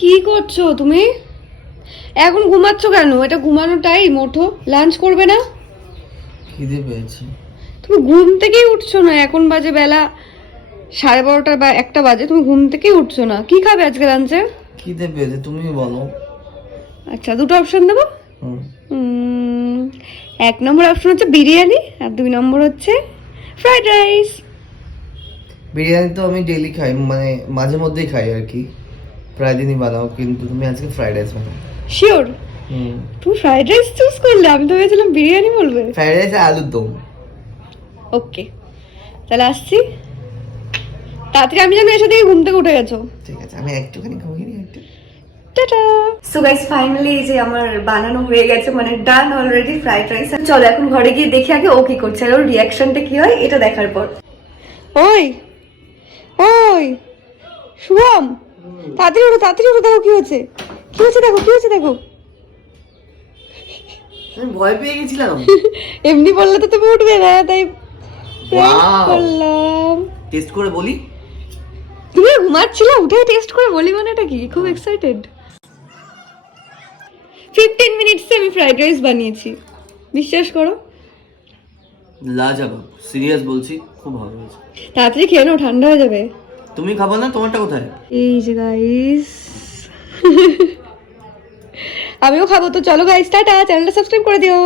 কি করছো তুমি? এখন ঘুমাচ্ছ কেন? এটা ঘুমানোর টাইম, ওঠো। লাঞ্চ করবে না? খিদে পেয়েছে। তুমি ঘুম থেকেই উঠছো না, এখন বাজে বেলা 12:30 বা 1টা বাজে, তুমি ঘুম থেকেই উঠছো না। কি খাবে আজকে লাঞ্চে? খিদে পেয়েছে, তুমি বলো। আচ্ছা, দুটো অপশন দেবো। হুম। 1 নম্বর অপশন হচ্ছে বিরিয়ানি, আর 2 নম্বর হচ্ছে ফ্রাইড রাইস। বিরিয়ানি তো আমি ডেইলি খাই, মানে মাঝে মধ্যেই খাই আর কি, প্রায় দিনই বানাও, কিন্তু তুমি আজকে ফ্রাইড রাইস বানাও। শিওর? হুম। তুমি ফ্রাইড রাইস চুজ করলে, আমি তো ভেবেছিলাম বিরিয়ানি বলবে। ফ্রাইড রাইস আর আলুর দম। ওকে, তাহলে আসছি। তাড়াতাড়ি, আমি জানি এসে থেকে ঘুম থেকে উঠে গেছো। ঠিক আছে, আমি একটুখানি ঘুমিয়ে নিই একটু। টাটা। সো গাইস, ফাইনালি এই যে আমার বানানো হয়ে গেছে, মানে ডান অলরেডি ফ্রাইড রাইস। চলো এখন ঘরে গিয়ে দেখি আগে ও কি করছে আর ওর রিয়াকশনটা কি হয়, এটা দেখার পর। ওই ওই শুভম, তাড়াতাড়ি ওঠো, তাড়াতাড়ি ওঠো, দেখো কি হচ্ছে, কি হচ্ছে দেখো, কি হচ্ছে দেখো। আমি ভয় পেয়ে গেছিলাম। এমনি বললে তো তুমি উঠবে না, তাই prank Wow! করলাম। টেস্ট করে বলি। তুমি ঘুমাচ্ছিলে, উঠে টেস্ট করে বলি মানে এটা কি? খুব এক্সাইটেড। 15 মিনিটসে আমি ফ্রাইড রাইস বানিয়েছি, বিশ্বাস করো। লাজবাব, সিরিয়াস বলছি, খুব ভালো হয়েছে। তাড়াতাড়ি খেয়ে নাও, ঠান্ডা হয়ে যাবে। তুমি খাবা না? তোমারটা কোথায়? এই যে গাইস, আমিও খাবো, তো চলো গাইস, টাটা, চ্যানেলটা সাবস্ক্রাইব করে দিও।